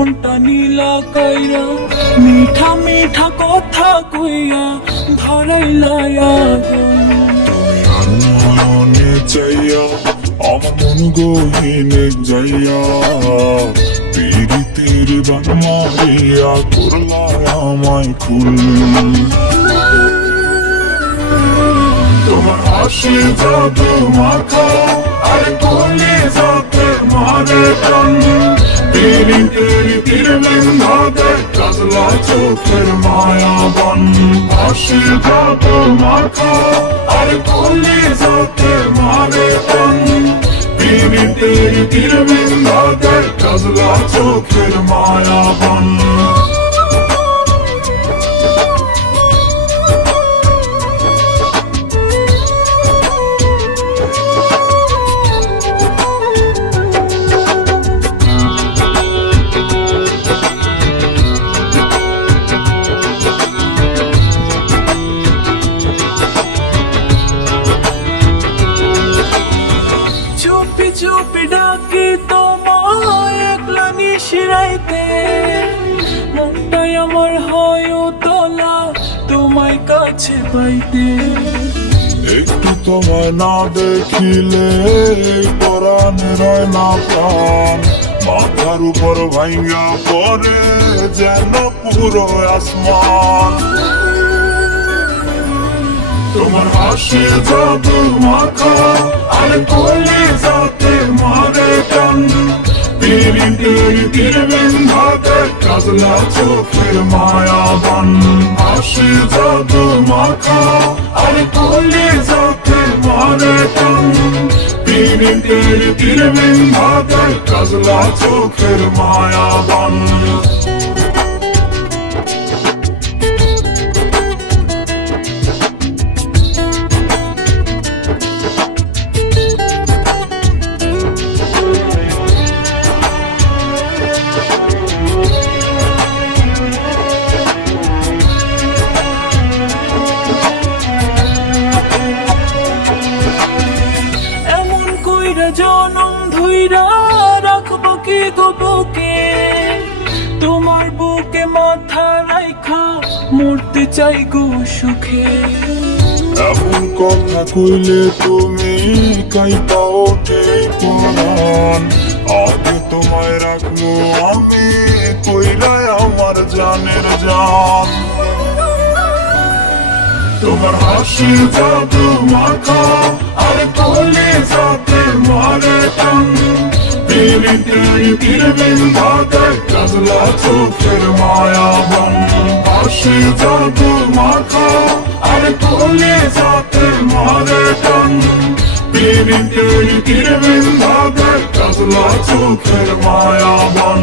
মনটা নীলা কইরা মিঠা মিঠা কথা কইয়া ধরাইলা আগুন। তুমি আর নয়নে চাইয়া আমার মন গহীনে যাইয়া পীড়িতের বান মারিয়া করলা আমায় খুন। তোমার হাসি জাদু মাখা আর কলি যাতে মারে প্রাণ, পীড়িতের তীরবিন্ধাতে কাজলা চোখের মায়াবন। হাসি জাদু মাখা আর কলি যাতে মারে প্রাণ, পীড়িতের তীরবিন্ধাতে কাজলা চোখের মায়াবন। চুপি চুপি ডাকি তোমায় একলা নিশিরাইতে, মনটাই আমার হয় তোলা তোমায় কাছে পাইতে। একটু তোমায় না দেখিলে পরাণে রয় না প্রাণ, মাথার উপর ভাঙ্গা পড়ে যেন পুরো আসমান। তোমার হাসি জাদু মাখা আর কলি যাতে মারে প্রাণ, পীড়িতের তীরবিন্ধাতে কাজলা চোখের মায়াবন। হাসি জাদু মাখা আর কলি যাতে মারে প্রাণ, পীড়িতের তীরবিন্ধাতে কাজলা চোখের মায়াবন। জনম ধুইরা রাখবো কি গো বুকে, তোমার বুকে মাথা রাইখা মরতে চাই গো সুখে। এমন কথা কইলে তুমি কাইপা ওঠে পরাণ, আগে তোমায় রাখবো আমি কইরাই আমার জানের জান। তোমার হাসি জাদু মাখা আর কলি যাতে মারে প্রাণ, পীড়িতের তীরবিন্ধাতে কাজলা চোখের মায়াবন। হাসি জাদু মাখা আর কলি যাতে মারে প্রাণ, পীড়িতের তীরবিন্ধাতে কাজলা চোখের মায়াবন।